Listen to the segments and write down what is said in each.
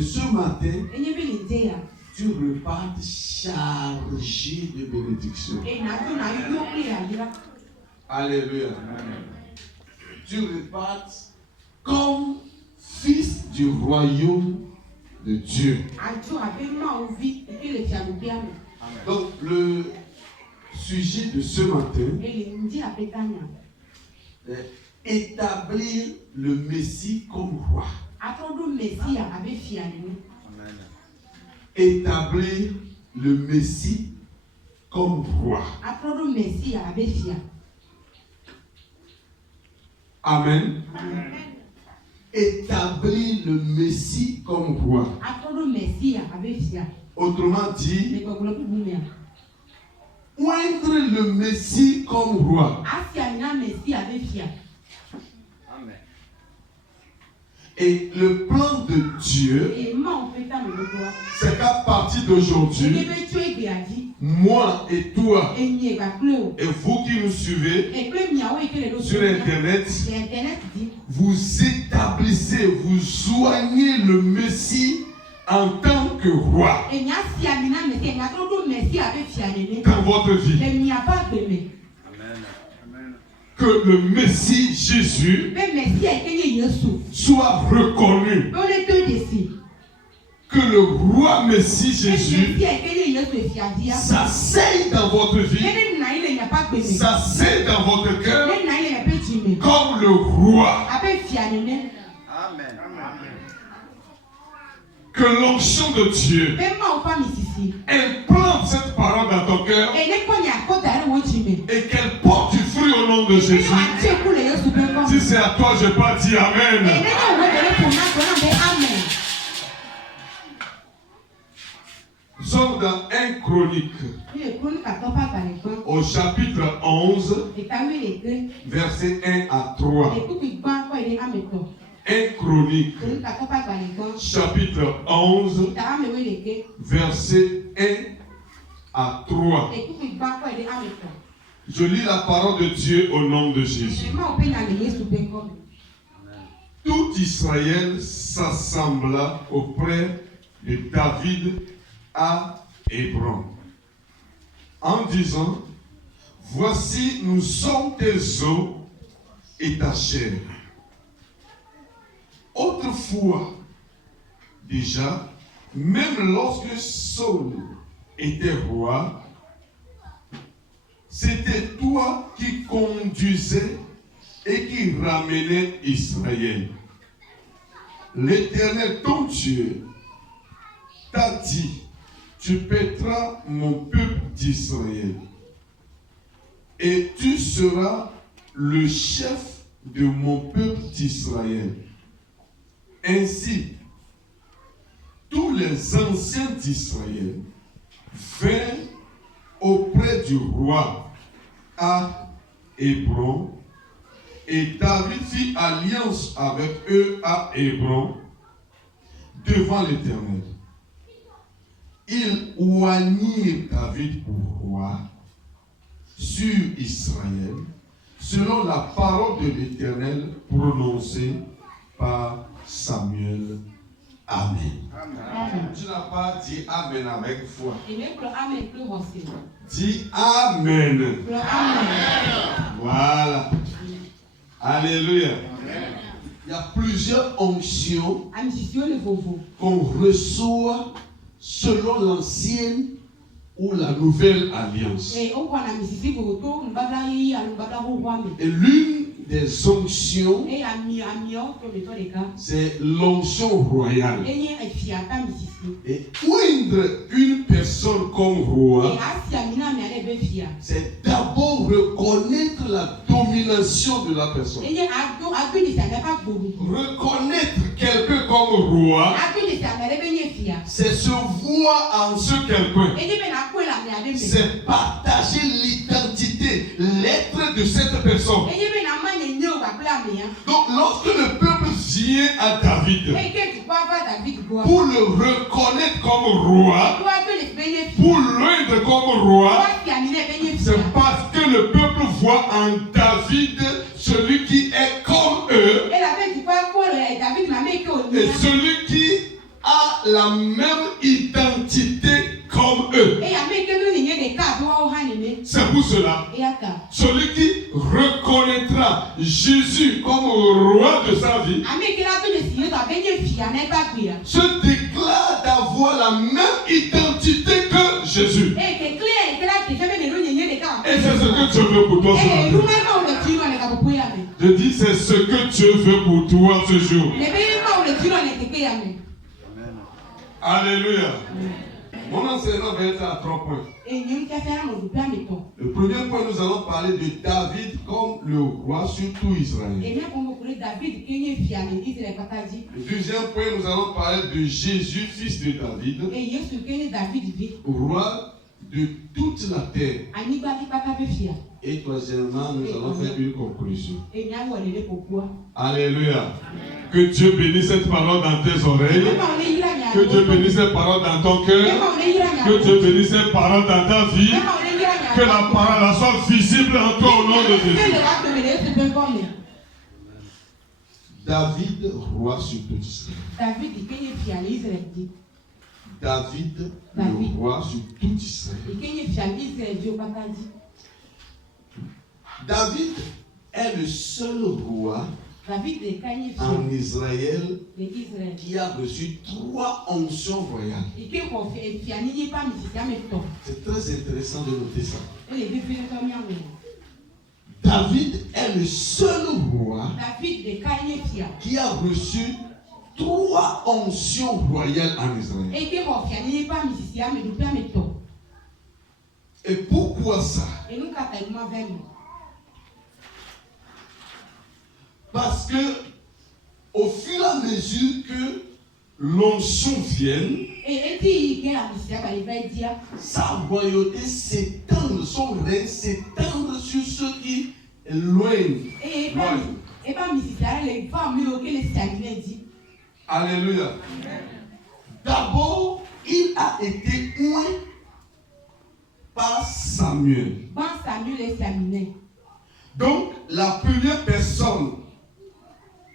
que ce matin, tu repartes chargé de bénédictions. Alléluia. Tu repartes comme fils du royaume de Dieu. Donc, le sujet de ce matin est établir le Messie comme roi. Établir le Messie comme roi. Amen. Établir le Messie comme roi. Autrement dit, oindre le Messie comme roi. Et le plan de Dieu, c'est qu'à partir d'aujourd'hui, moi et toi, et vous qui nous suivez sur Internet, vous établissez, vous soignez le Messie en tant que roi dans votre vie. Que le Messie Jésus soit reconnu. Que le roi Messie Jésus s'asseye dans votre vie, s'asseye dans votre cœur comme le roi. Amen. Que l'onction de Dieu implante cette parole dans ton cœur et qu'elle porte du fruit au nom de Jésus. Si c'est à toi, je peux dire Amen. Nous sommes dans 1 Chronique, au chapitre 11, versets 1 à 3. 1 Chronique, chapitre 11, versets 1 à 3. Je lis la parole de Dieu au nom de Jésus. Tout Israël s'assembla auprès de David à Hébron, en disant: voici, nous sommes tes os et ta chair. Autrefois, déjà, même lorsque Saul était roi, c'était toi qui conduisais et qui ramenais Israël. L'Éternel, ton Dieu, t'a dit: tu paîtras mon peuple d'Israël, et tu seras le chef de mon peuple d'Israël. Ainsi, tous les anciens d'Israël vinrent auprès du roi à Hébron, et David fit alliance avec eux à Hébron devant l'Éternel. Ils oignirent David pour roi sur Israël, selon la parole de l'Éternel prononcée par Samuel. Amen. Amen. Tu n'as pas dit Amen avec foi. Dis Amen. Voilà. Alléluia. Amen. Il y a plusieurs onctions qu'on reçoit selon l'ancienne ou la nouvelle alliance. Et l'une des onctions, c'est l'onction royale. Et oindre une personne comme roi, c'est d'abord reconnaître la domination de la personne. Reconnaître quelqu'un comme roi, c'est se voir en ce quelqu'un. C'est partager l'identité, l'être de cette personne. Donc lorsque le peuple vient à David pour le reconnaître comme roi, pour l'oindre comme roi, c'est parce que le peuple voit en David celui qui est comme eux et celui qui a la même identité comme eux. C'est pour cela, celui qui reconnaîtra Jésus comme roi de sa vie se déclare d'avoir la même identité que Jésus. Et c'est ce que Dieu veut pour toi ce matin. Je dis, c'est ce que Dieu veut pour toi ce jour. Alléluia. Mon enseignement va être à 3 points. Le premier point, nous allons parler de David comme le roi sur tout Israël. Le deuxième point, nous allons parler de Jésus, fils de David, roi de toute la terre. Et troisièmement, nous allons faire une conclusion. Alléluia. Que Dieu bénisse cette parole dans tes oreilles. Que Dieu bénisse cette parole dans ton cœur. Que Dieu bénisse cette parole dans ta vie. Que la parole soit visible en toi au nom de Jésus. David, roi sur tout Israël. David, le roi sur tout Israël. David est le seul roi en Israël qui a reçu 3 onctions royales. C'est très intéressant de noter ça. David est le seul roi qui a reçu 3 onctions royales en Israël. Et pourquoi ça? Parce que au fur et à mesure que l'onction vienne, sa royauté s'étend, son règne s'étend sur ceux qui éloignent. Alléluia. D'abord, il a été oint par Samuel. Donc, la première personne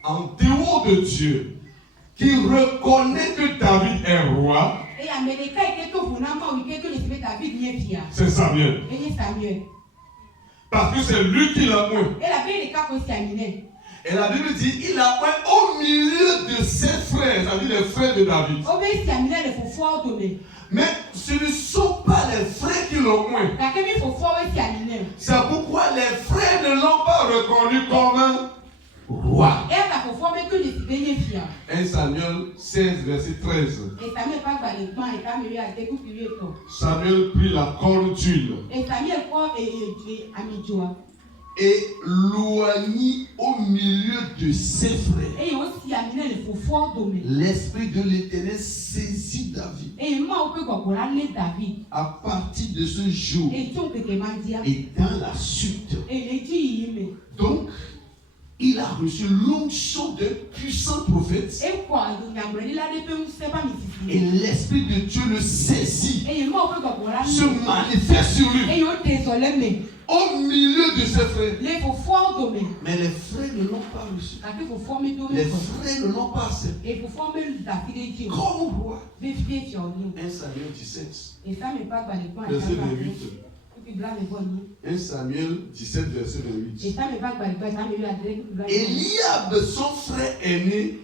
en dehors de Dieu qui reconnaît que David est roi, c'est Samuel. Parce que c'est lui qui l'a oint. Et la Bible dit il l'a oint au milieu de ses frères, c'est-à-dire les frères de David. Mais ce ne sont pas les frères qui l'ont oint. C'est pourquoi les frères ne l'ont pas reconnu comme un roi. 1 Samuel 16, verset 13. Samuel prit la corne d'huile et loignit au milieu de ses frères. L'esprit de l'Éternel saisit David. À partir de ce jour et dans la suite. Donc, il a reçu l'onction de puissants prophètes. Et l'Esprit de Dieu le saisit, se manifeste sur lui. Au milieu de ses frères. Mais les frères ne l'ont pas reçu. Les frères ne l'ont pas accepté comme roi. 1 Samuel 17, verset 28. 1 Samuel 17, verset 28. Eliab, son frère aîné,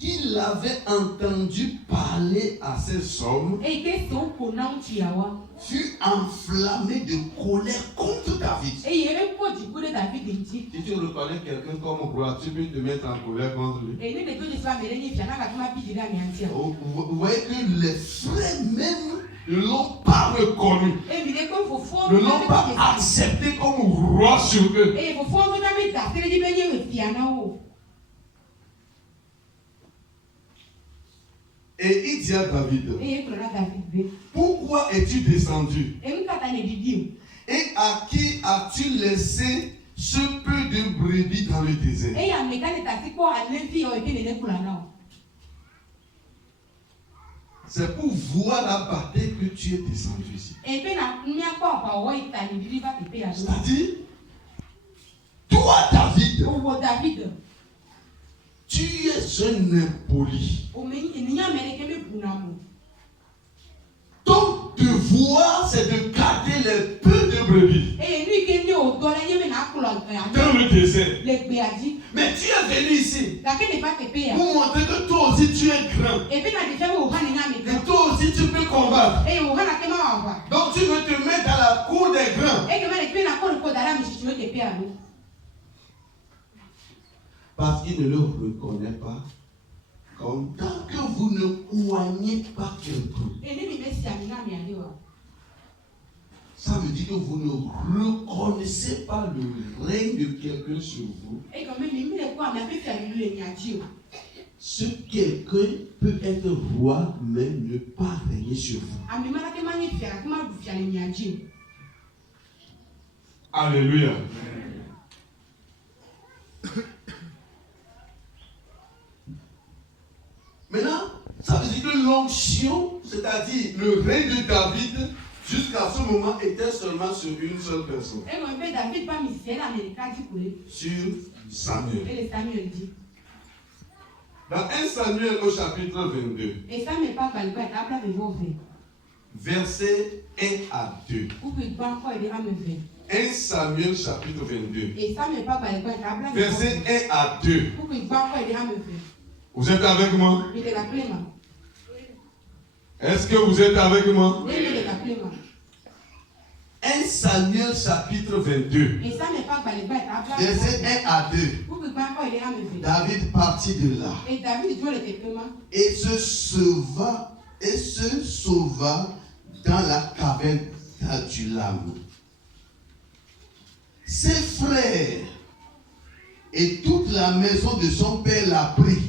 il avait entendu parler à ces hommes, fut enflammé de colère contre David. Si tu reconnais quelqu'un comme roi, tu peux te mettre en colère contre lui. Vous voyez que les frères même ne l'ont pas reconnu, ne l'ont pas accepté comme roi sur eux. Et il dit à David, pourquoi es-tu descendu? Et à qui as-tu laissé ce peu de brebis dans le désert? C'est pour voir la bataille que tu es descendu ici. C'est-à-dire, toi David, tu tu es un impoli. Ton devoir, c'est de garder les peu de brebis dans le désert. Mais tu es venu ici pour montrer que toi aussi tu es grand. Et toi aussi tu peux combattre. Donc tu veux te mettre dans la cour des grands. Parce qu'il ne le reconnaît pas. Comme tant que vous ne coignez pas quelqu'un, ça veut dire que vous ne reconnaissez pas le règne de quelqu'un sur vous. Ce quelqu'un peut être roi, mais ne pas régner sur vous. Alléluia. Maintenant, ça veut dire que l'onction, c'est-à-dire le règne de David, jusqu'à ce moment, était seulement sur une seule personne. Sur Samuel. Dans 1 Samuel au chapitre 22, versets 1 à 2. 1 Samuel chapitre 22, versets 1 à 2. Vous êtes avec moi? Est-ce que vous êtes avec moi? 1 Samuel chapitre 22, verset 1 à 2. David partit de là et se sauva dans la caverne d'Adullam. Ses frères et toute la maison de son père l'a pris.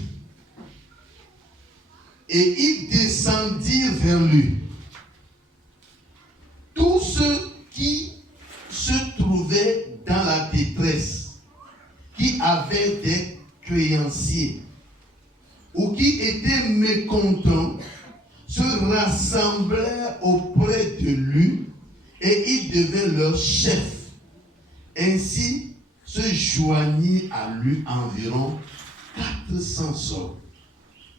Et ils descendirent vers lui. Tous ceux qui se trouvaient dans la détresse, qui avaient des créanciers ou qui étaient mécontents, se rassemblèrent auprès de lui et il devint leur chef. Ainsi se joignit à lui environ 400 hommes.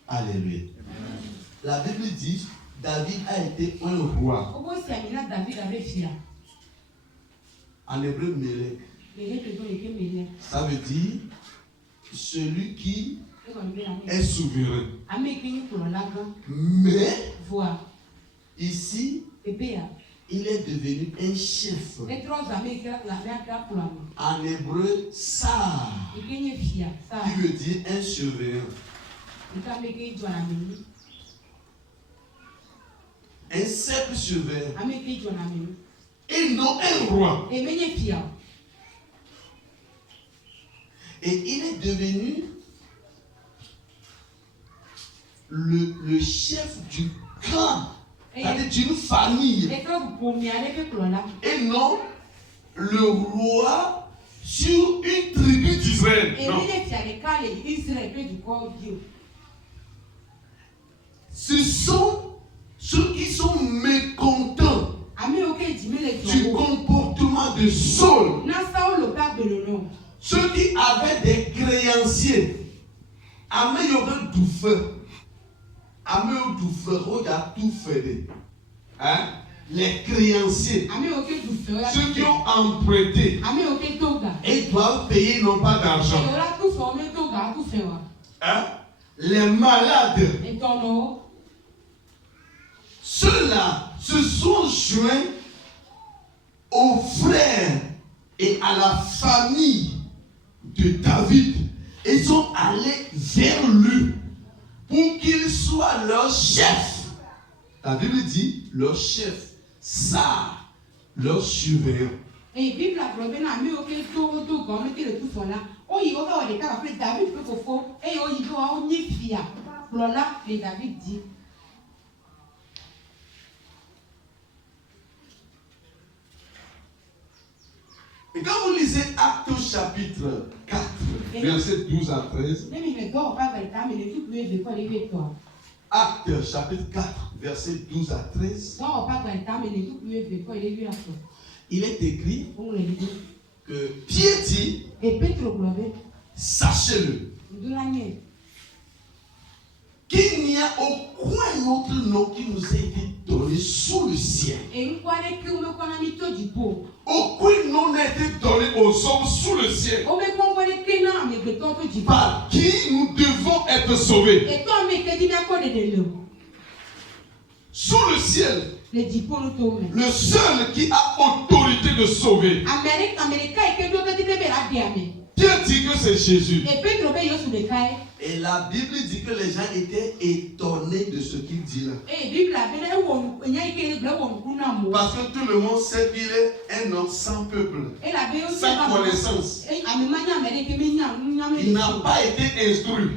Alléluia. La Bible dit David a été un roi. En hébreu, Mélek. Ça veut dire celui qui est souverain. Mais ici, il est devenu un chef. En hébreu, Sar, qui veut dire un souverain. Un simple souverain. Et non un roi. Et il est devenu le chef du clan, c'est-à-dire d'une famille. Et non le roi sur une tribu d'Israël. Ce sont ceux qui sont mécontents du comportement de Saul. Ceux qui avaient des créanciers. Regarde tout fait. Les créanciers. Ceux qui ont emprunté. Et doivent payer non pas d'argent. Les malades. Ceux-là se sont joints aux frères et à la famille de David. Ils sont allés vers lui pour qu'il soit leur chef. La Bible dit leur chef, ça, leur souverain. Et Bible a problème à mieux que tout comme que le tout là. Oh, il va avoir des cas après David peut faut et oh il va on y fia. Voilà et David dit. Et quand vous lisez Actes chapitre 4, versets 12 à 13. Actes chapitre 4, versets 12 à 13. Il est écrit que Pierre dit, sachez-le, n'y a aucun autre nom qui nous a été donné sous le ciel. Aucun nom n'a été donné aux hommes sous le ciel. Par qui nous devons être sauvés. Sous le ciel. Le seul qui a autorité de sauver. Dieu dit que c'est Jésus. Et la Bible dit que les gens étaient étonnés de ce qu'il dit là. Parce que tout le monde sait qu'il est un homme sans peuple, sans connaissance. Il n'a pas été instruit.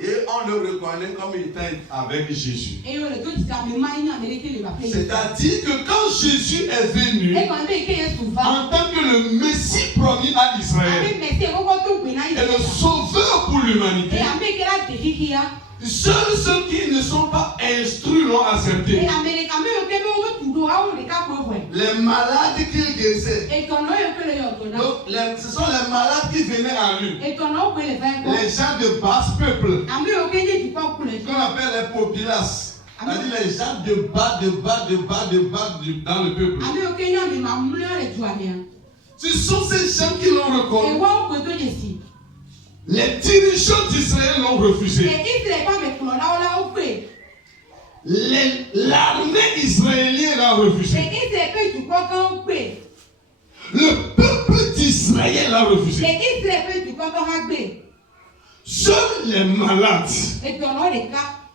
Et on le reconnaît comme étant avec Jésus. C'est-à-dire que quand Jésus est venu, en tant que le Messie promis à Israël, et le sauveur pour l'humanité, seuls ceux qui ne sont pas instruits l'ont accepté. Les malades qu'il guérissait. Donc, ce sont les malades qui venaient à lui. Les gens de basse peuple. Qu'on appelle les populaces. C'est-à-dire les gens de bas dans le peuple. Ce sont ces gens qui l'ont reconnu. Les dirigeants d'Israël l'ont refusé. L'armée israélienne l'a refusé. Le peuple d'Israël l'a refusé. Seuls les malades,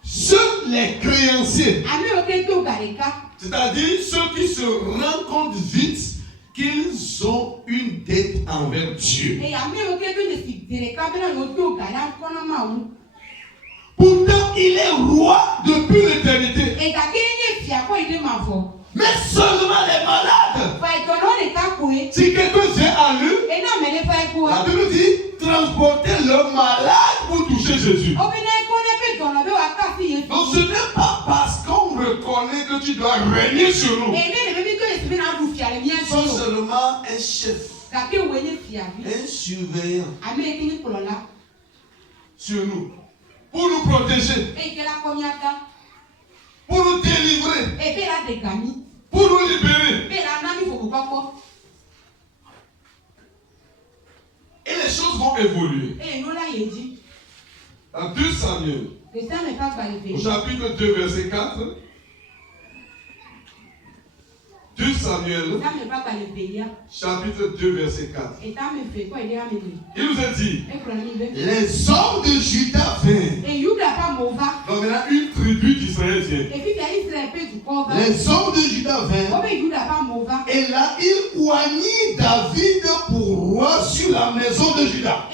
seuls les créanciers, c'est-à-dire ceux qui se rendent compte vite qu'ils ont une dette envers Dieu. Pourtant, il est roi depuis l'éternité. Mais seulement les malades. Si quelqu'un vient à lui, la Bible dit transporter le malade pour toucher Jésus. Donc ce n'est pas parce qu'on reconnaît que tu dois régner sur nous. Sont seulement un chef, un surveillant sur nous, pour nous protéger, pour nous délivrer, pour nous libérer. Et les choses vont évoluer. Dans 2 Samuel, au chapitre 2, verset 4. 2 Samuel, chapitre 2, verset 4. Il nous a dit, les hommes de Juda vinrent. Donc maintenant, une tribu d'Israël vient. Les hommes de Juda vinrent. Et là, il oignit David pour roi sur la maison de Juda.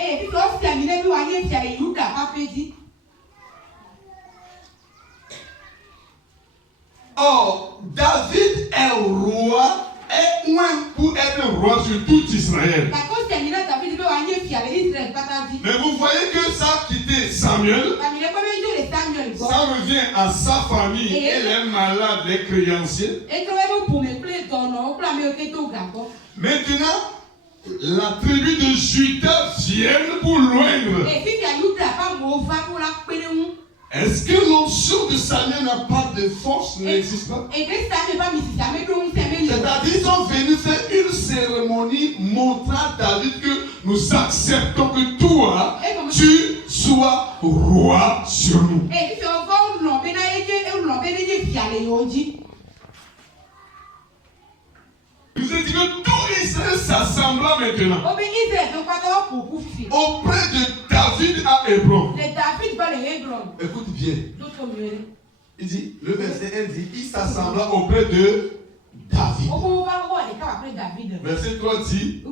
Or, David est roi et loin pour être roi sur tout Israël. Mais vous voyez que ça a quitté Samuel. Ça revient à sa famille et les malades, les créanciers. Maintenant, la tribu de Juda vient pour loindre. Est-ce que l'onction de Samuel n'a pas de force, n'existe pas? C'est-à-dire qu'ils sont venus faire une cérémonie montrant à David que nous acceptons que toi, tu sois roi sur nous. Nous avons dit que tout Israël s'assembla maintenant auprès de David à Hébron. Écoute bien. Il dit, le verset 1 dit, il s'assembla auprès de David. Verset 3 dit,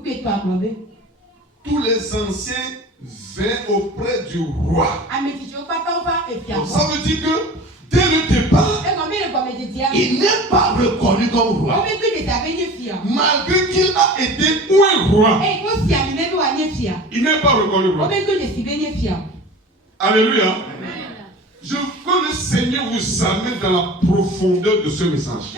tous les anciens vinrent auprès du roi. Donc ça veut dire que dès le départ, il n'est pas reconnu comme roi. Malgré qu'il a été un roi, il n'est pas reconnu roi. Alléluia. Je veux que le Seigneur vous amène dans la profondeur de ce message.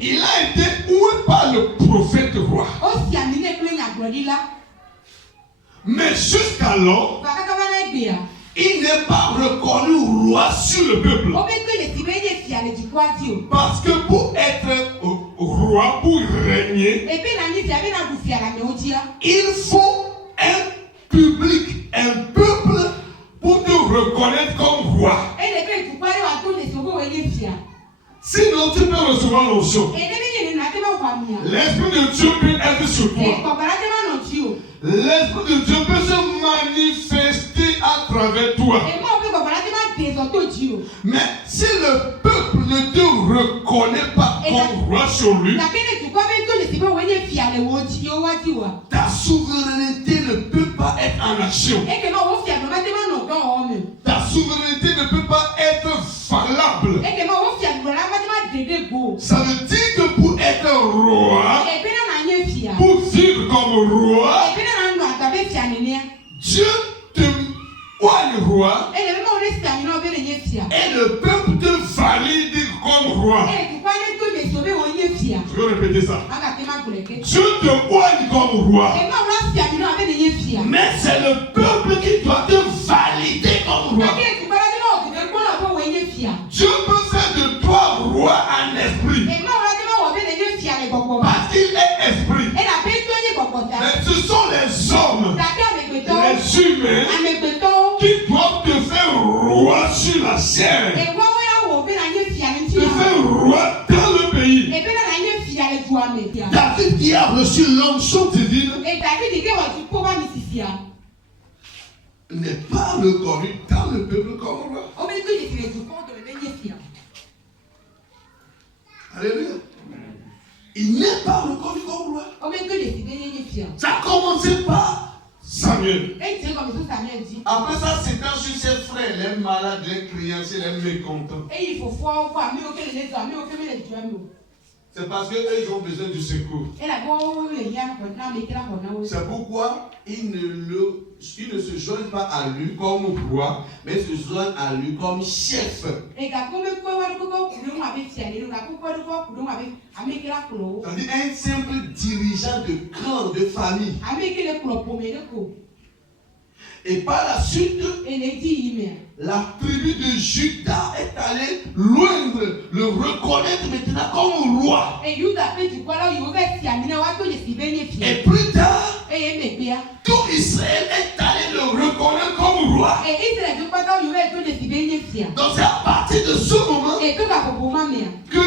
Il a été oué par le prophète roi. Mais jusqu'alors, il n'est pas reconnu roi sur le peuple. Parce que pour être roi, pour régner, il faut un public, un peuple pour te reconnaître comme roi. Sinon, tu peux recevoir l'onction. L'Esprit de Dieu peut être sur toi. L'Esprit de Dieu peut se manifester à travers toi. Mais si le peuple ne te reconnaît pas comme roi sur lui, ta souveraineté ne peut pas être en action. Ta souveraineté ne peut pas être valable. Ça veut dire que pour être roi, pour vivre comme roi, Dieu te oigne roi et le peuple te valide comme roi. Je vais répéter ça. Dieu te oigne comme roi, mais c'est le peuple qui doit te valider comme roi. Dieu peut faire de toi roi en esprit, parce qu'il est esprit. Mais ce sont les hommes, les humains, qui doivent te faire roi sur la chair, te faire roi dans le pays. David qui a reçu l'onction divine n'est pas reconnu dans le peuple comme roi. Alléluia. Il n'est pas reconnu comme roi. Ça a commencé par Samuel. Après ça, c'est quand sur ses frères, les malades, les criants, les mécontents. C'est parce qu'eux, ils ont besoin du secours. C'est pourquoi ils ne se joignent pas à lui comme roi, mais se joignent à lui comme chef. C'est-à-dire un simple dirigeant de clan, de famille. Et par la suite, la tribu de Juda est allée loin, le reconnaître maintenant comme roi. Et plus tard, tout Israël est allé le reconnaître comme roi. Donc c'est à partir de ce moment que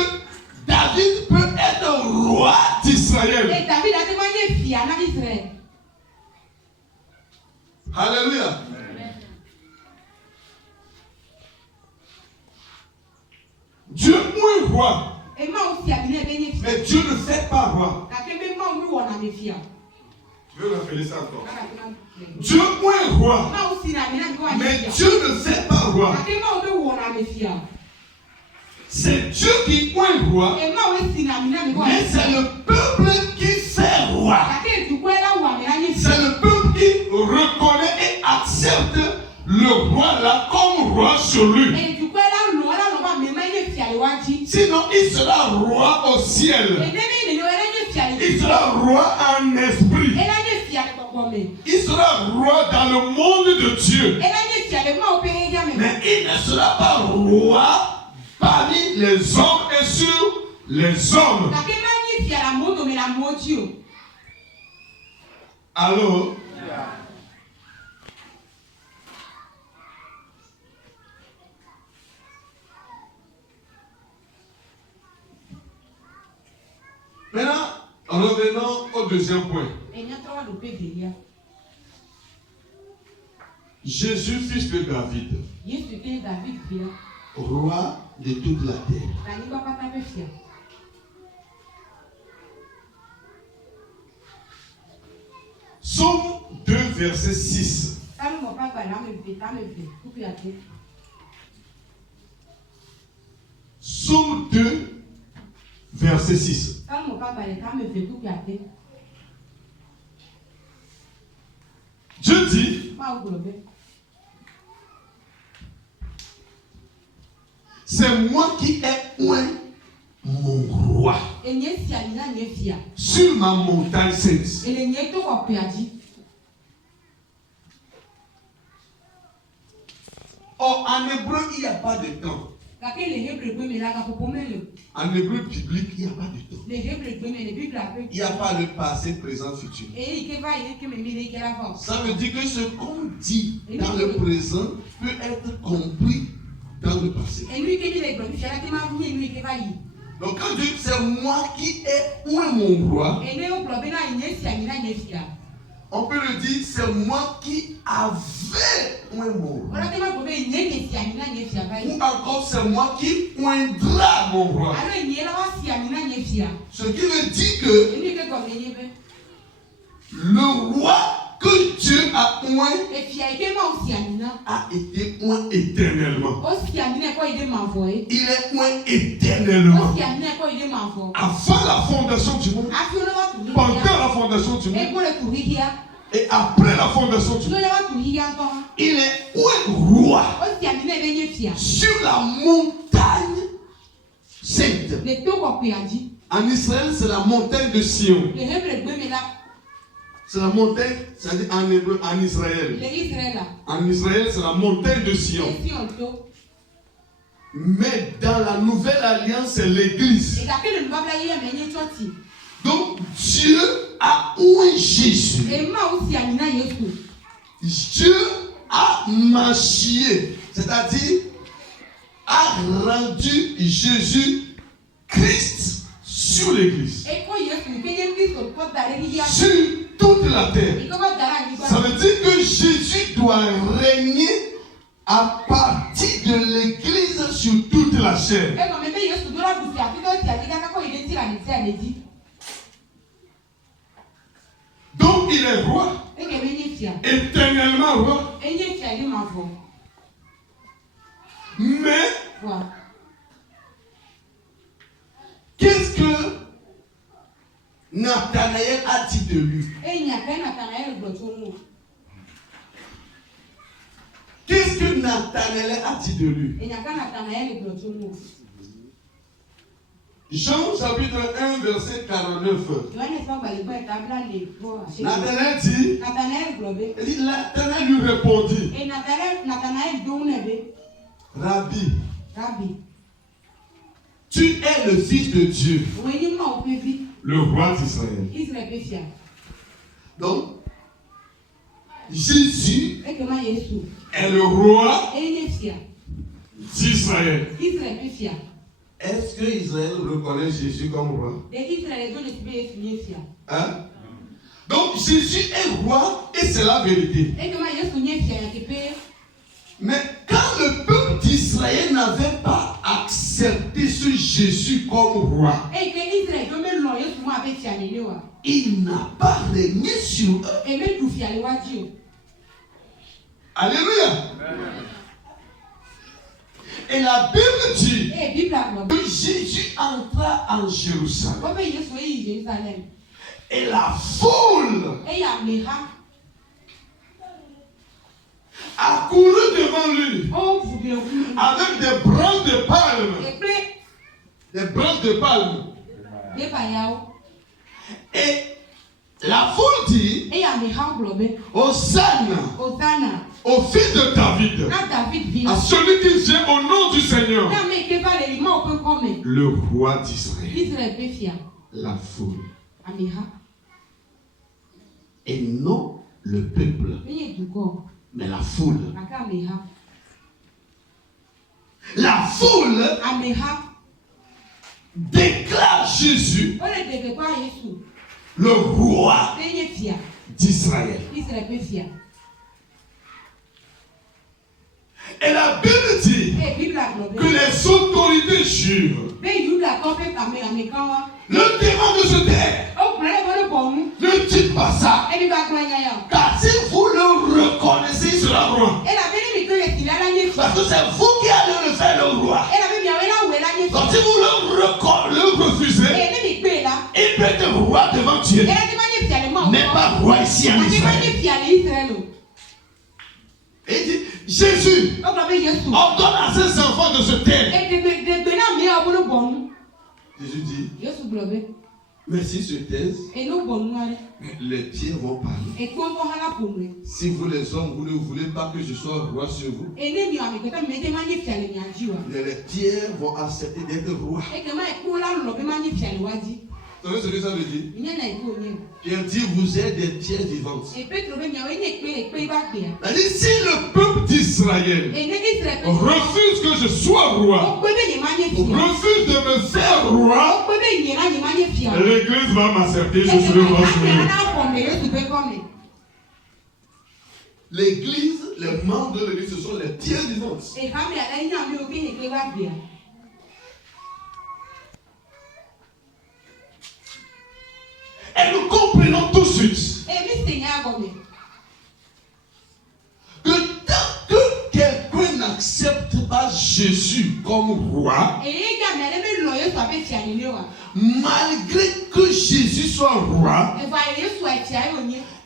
David peut être roi d'Israël. Alléluia. Dieu est roi. Mais Dieu ne fait pas roi. Je vais rappeler ça encore. Dieu est roi. Mais Dieu ne fait pas roi. C'est Dieu qui est roi. Mais c'est le peuple qui fait roi. C'est le peuple qui reconnaît et accepte le roi là comme roi sur lui. Sinon, il sera roi au ciel. Il sera roi en esprit. Il sera roi dans le monde de Dieu. Mais il ne sera pas roi parmi les hommes et sur les hommes. Alors, maintenant, revenons au deuxième point. Jésus, fils de David, roi de toute la terre. Psaume 2, verset 6. Psaume 2, verset 6. Dieu dit, c'est moi qui ai oint mon roi sur ma montagne sainte. Or, en hébreu, il n'y a pas de temps. En hébreu biblique, il n'y a pas de temps. Il n'y a pas de passé, présent, futur. Ça veut dire que ce qu'on dit dans le présent peut être compris dans le passé. Donc quand Dieu dit c'est moi qui ai oué mon roi, on peut le dire c'est moi qui avais oué mon roi. Ou encore c'est moi qui oindra mon roi. Ce qui veut dire que le roi que Dieu a oint a été oint éternellement. Il est oint éternellement. Avant la fondation du monde, pendant la fondation du monde et après la fondation du monde, il est oint roi sur la montagne sainte. En Israël, c'est la montagne de Sion. C'est la montagne, c'est-à-dire en hébreu, en Israël. En Israël, c'est la montagne de Sion. Mais dans la nouvelle alliance, c'est l'église. Donc, Dieu a oint Jésus. Dieu a marché, c'est-à-dire a rendu Jésus Christ sur l'église. Sur toute la terre. Ça veut dire que Jésus doit régner à partir de l'église sur toute la chair. Donc il est roi, éternellement roi. Mais qu'est-ce que Nathanaël a dit de lui? Qu'est-ce que Nathanaël a dit de lui? Jean chapitre 1 verset 49. Nathanaël dit, Nathanaël lui répondit, Rabbi, tu es le fils de Dieu, le roi d'Israël. Donc, Jésus est le roi d'Israël. Est-ce que Israël reconnaît Jésus comme roi? Hein? Donc Jésus est roi et c'est la vérité. Mais quand le peuple d'Israël n'avait pas accepté ce Jésus comme roi, il n'a pas régné sur eux. Alléluia. Et la Bible dit que Jésus entra en Jérusalem. Et la foule a couru devant lui avec des branches de palme. Des branches de palme. Et la foule dit, Hosanna au fils de David, à celui qui vient au nom du Seigneur, le roi d'Israël. La foule. Et non le peuple, mais la foule. La foule déclare Jésus le roi d'Israël. Et la Bible dit que les autorités jurent. Le démon de ce terre, ne dites pas ça. Car si vous le reconnaissez, il sera roi. Parce que c'est vous qui allez le faire le roi. Donc si vous le refusez, il peut être roi devant Dieu, mais pas roi ici en Israël. Et il dit, Jésus ordonne à ses enfants de se taire. Jésus dit, Mais s'ils se taisent, les pierres vont parler. Si vous les hommes, vous ne voulez pas que je sois roi sur vous, les pierres vont accepter d'être roi. Vous savez ce que ça veut dire? Pierre dit, vous êtes des pierres vivantes. C'est-à-dire, si le peuple d'Israël refuse que je sois roi, refuse de me faire roi, l'Église va m'accepter, je serai roi sur eux. L'Église, les membres de l'Église, ce sont les pierres vivantes. Et nous comprenons tout de suite que tant que quelqu'un n'accepte pas Jésus comme roi, malgré que Jésus soit roi,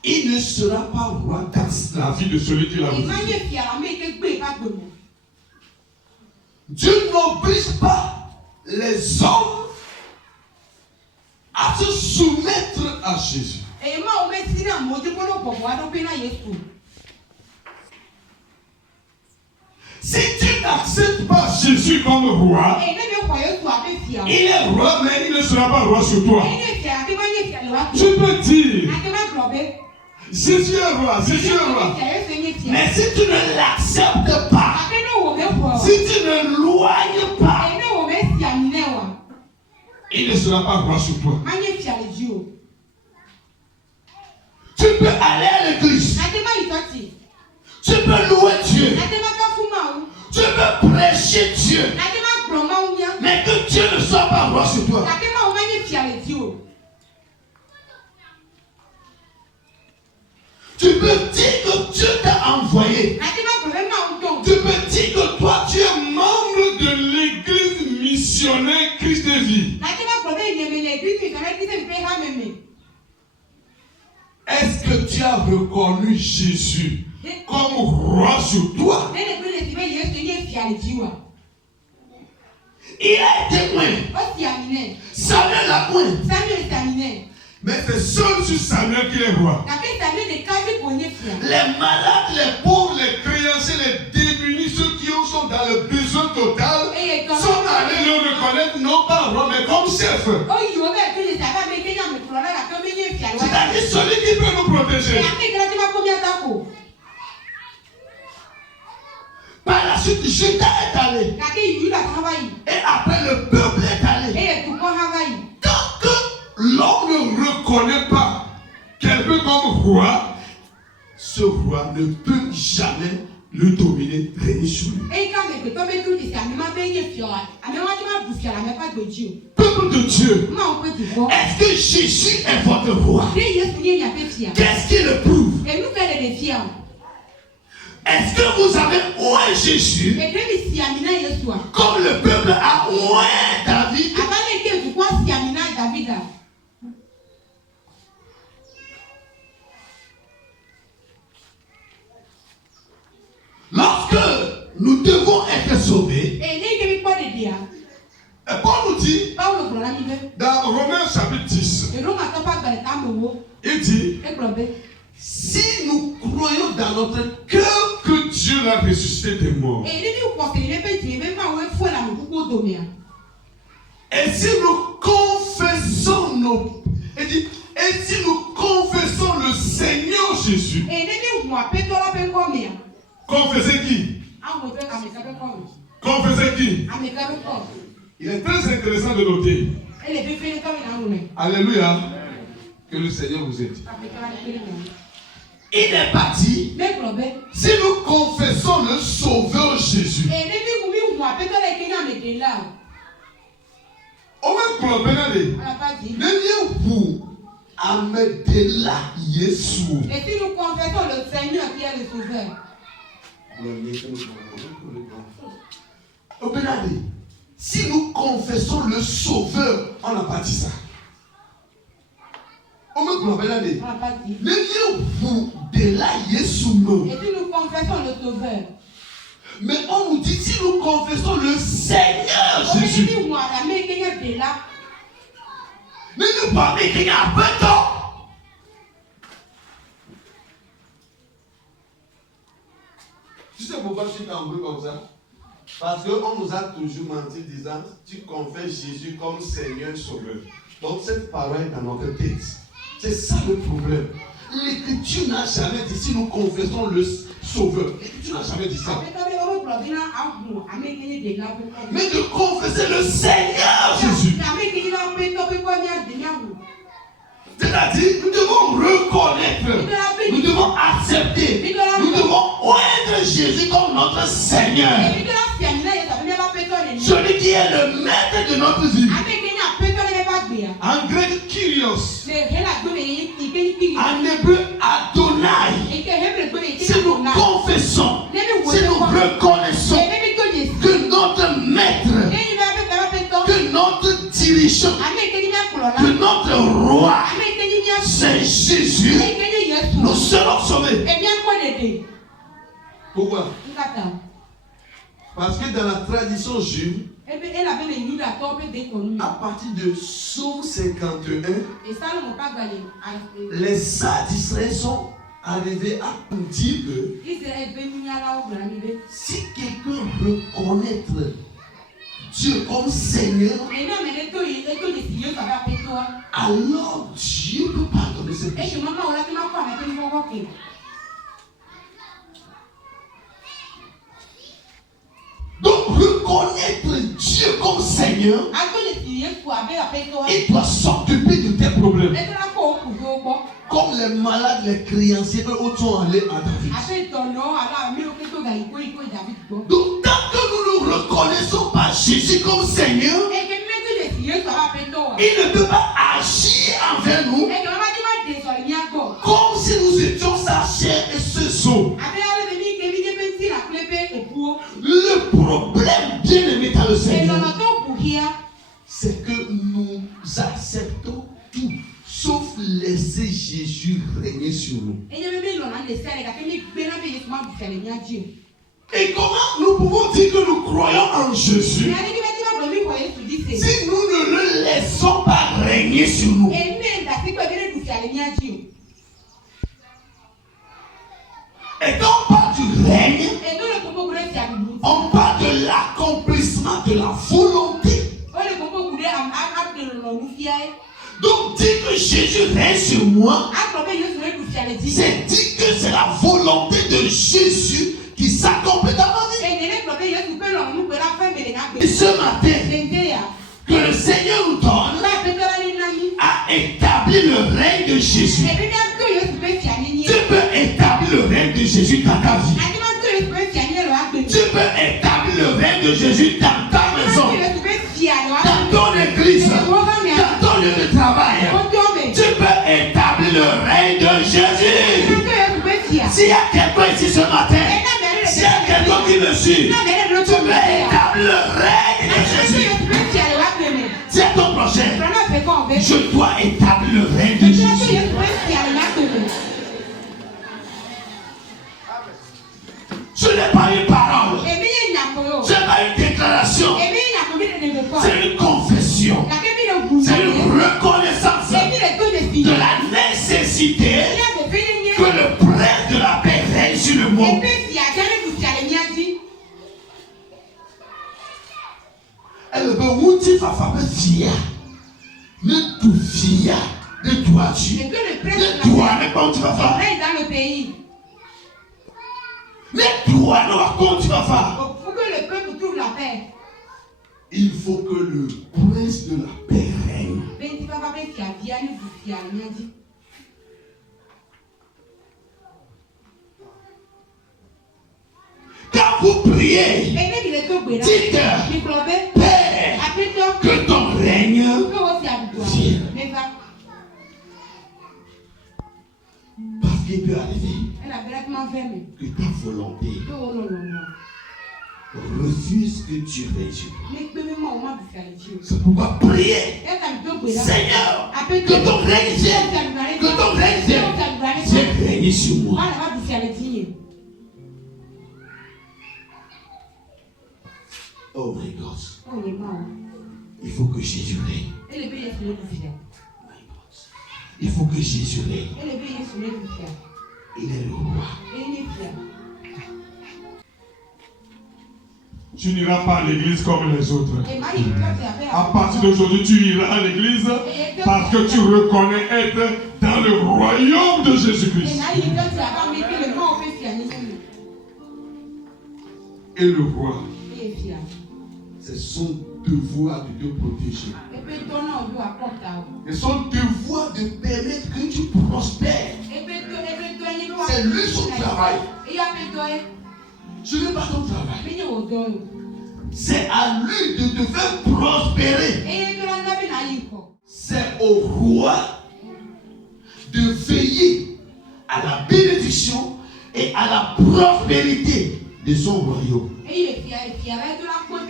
il ne sera pas roi dans la vie de celui qui l'a reçu. Dieu n'oblige pas les hommes à se soumettre à Jésus. Si tu n'acceptes pas Jésus comme roi, il est roi, mais il ne sera pas roi sur toi. Tu peux dire, Jésus est roi, Jésus est roi. Mais si tu ne l'acceptes pas, si tu ne loignes pas, il ne sera pas roi sur toi. Tu peux aller à l'église. Tu peux louer Dieu. Tu peux prêcher Dieu. Mais que Dieu ne soit pas roi sur toi. Tu peux dire que Dieu t'a envoyé. Tu peux dire que toi tu es membre de l'église missionnaire Christ de vie. Est-ce que tu as reconnu Jésus comme roi sur toi? Il a été loin. Samuel l'a loin. Mais c'est seul sur Samuel qui est roi. Les malades, les pauvres, les créanciers, les démunis, ceux qui sont dans le besoin total, sont allés le reconnaître non pas roi, mais comme chef. C'est-à-dire celui qui peut nous protéger. Par la suite, Judas est allé. Et après, le peuple est allé. Tant que l'homme ne reconnaît pas quelqu'un comme roi, ce roi ne peut jamais le dominer, régner sur lui. Peuple de Dieu, est-ce que Jésus est votre roi? Qu'est-ce qui le prouve? Est-ce que vous avez oué Jésus comme le peuple a oué David? Lorsque nous devons être sauvés, Paul nous dit dans Romains chapitre 10, il dit, si nous croyons dans notre cœur que Dieu l'a ressuscité des morts, et si nous confessons et si nous confessons le Seigneur Jésus, confessez qui? Confessez qui? Il est très intéressant de noter. Alléluia. Que le Seigneur vous aide. Il est parti. Si nous confessons le Sauveur Jésus, on va comprendre. Amedela Yesu. Et si nous confessons le Seigneur qui est le Sauveur. Si nous confessons le Sauveur, on n'a pas dit ça. On me comprend. On n'a pas dit. Et si nous confessons le Sauveur. Mais on nous dit si nous confessons le Seigneur Jésus. Nínú pàmì kí ni àpẹtọ. Tu sais pourquoi je suis cambré comme ça? Parce qu'on nous a toujours menti disant tu confesses Jésus comme Seigneur Sauveur. Donc cette parole est dans notre tête. C'est ça le problème. L'Écriture n'a jamais dit si nous confessons le Sauveur. L'Écriture n'a jamais dit ça. Mais de confesser le Seigneur Jésus. C'est-à-dire, nous devons reconnaître, nous devons accepter, nous devons oindre Jésus comme notre Seigneur. Celui qui est le maître de notre vie. En grec, Kyrios. En hébreu, Adonai. Si nous confessons, si nous reconnaissons que notre maître, que notre dirigeant, que notre roi, c'est Jésus, nous serons sauvés. Pourquoi? Parce que dans la tradition juive, à partir de Psaume 51, les saints d'Israël sont arrivés à nous dire que si quelqu'un reconnaît Dieu comme Seigneur, alors Dieu peut pardonner ses péchés. Donc reconnaître Dieu comme Seigneur, il doit s'occuper de tes problèmes. Comme les malades, les créanciers, eux autres sont allés à David. Donc tant que nous ne reconnaissons pas Jésus comme Seigneur, il ne peut pas agir envers nous comme si nous étions sa chair et ses os. Le problème, bien aimé dans le Seigneur, c'est que nous acceptons tout, sauf laisser Jésus régner sur nous. Et comment nous pouvons dire que nous croyons en Jésus si nous ne le laissons pas régner sur nous? Et quand on parle du règne, on parle de l'accomplissement de la volonté. Donc dire que Jésus règne sur moi, c'est dire que c'est la volonté de Jésus qui s'accomplit dans ma vie. Et ce matin, que le Seigneur nous donne à établir le règne de Jésus. Tu peux établir le règne de Jésus dans ta vie. Tu peux établir le règne de Jésus dans ta maison, dans ton église, dans ton lieu de travail. Tu peux établir le règne de Jésus. S'il y a quelqu'un ici ce matin, s'il y a quelqu'un qui me suit, tu peux établir le règne de Jésus. C'est ton projet. Je dois établir le règne de Jésus. Ce n'est pas une parole. Ce n'est pas une déclaration. C'est une confession. C'est une reconnaissance de la nécessité que le prince de la paix règne sur le monde. Elle veut où tu vas faire fier. Ne tout fier de toi, Dieu. De toi, mais comment tu vas faire? Mais toi, comment tu vas faire? Il faut que le prince de la paix règne. Quand vous priez, dites Père, que ton règne vienne. Parce qu'il peut arriver que ta volonté refuse que tu règnes. C'est pourquoi prier, Seigneur, que ton règne vienne, que ton règne vienne, viens régner sur moi. Oh my God. Il faut que Jésus règne. Il faut que Jésus règne. Et le pays est sur le fier. Il est le roi. Et il est fier. Tu n'iras pas à l'église comme les autres. Et Marie, toi, tu as fait À partir d'aujourd'hui, tu iras à l'église parce que tu reconnais être dans le royaume de Et Jésus-Christ. Marie, toi, tu as pas mis le mot au fait fier. Et le roi, Il est fier. c'est son devoir de te protéger. Et puis ton nom doit apporter. C'est son devoir de permettre que tu prospères. Et puis toi, il doit. C'est lui son travail. Et il a fait toi. Ce n'est pas ton travail. Mais il est au dos. C'est à lui de te faire prospérer. Et il doit l'amener à l'île. C'est au roi de veiller à la bénédiction et à la prospérité de son royaume. Et il est fier, il est de la côte,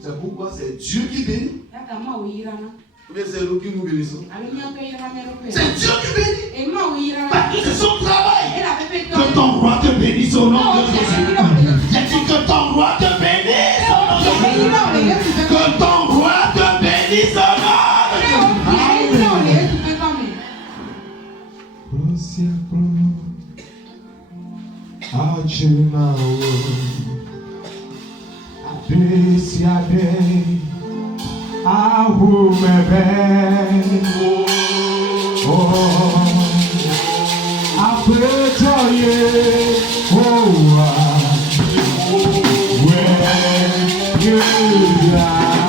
C'est pourquoi c'est Dieu qui bénit. Ou bien c'est nous qui nous bénissons. C'est Dieu qui bénit. Parce que c'est son travail. Que ton roi te bénisse au nom de Jésus. J'ai dit que ton roi te bénisse au nom de Jésus. Que ton roi te bénisse au nom de Where you are.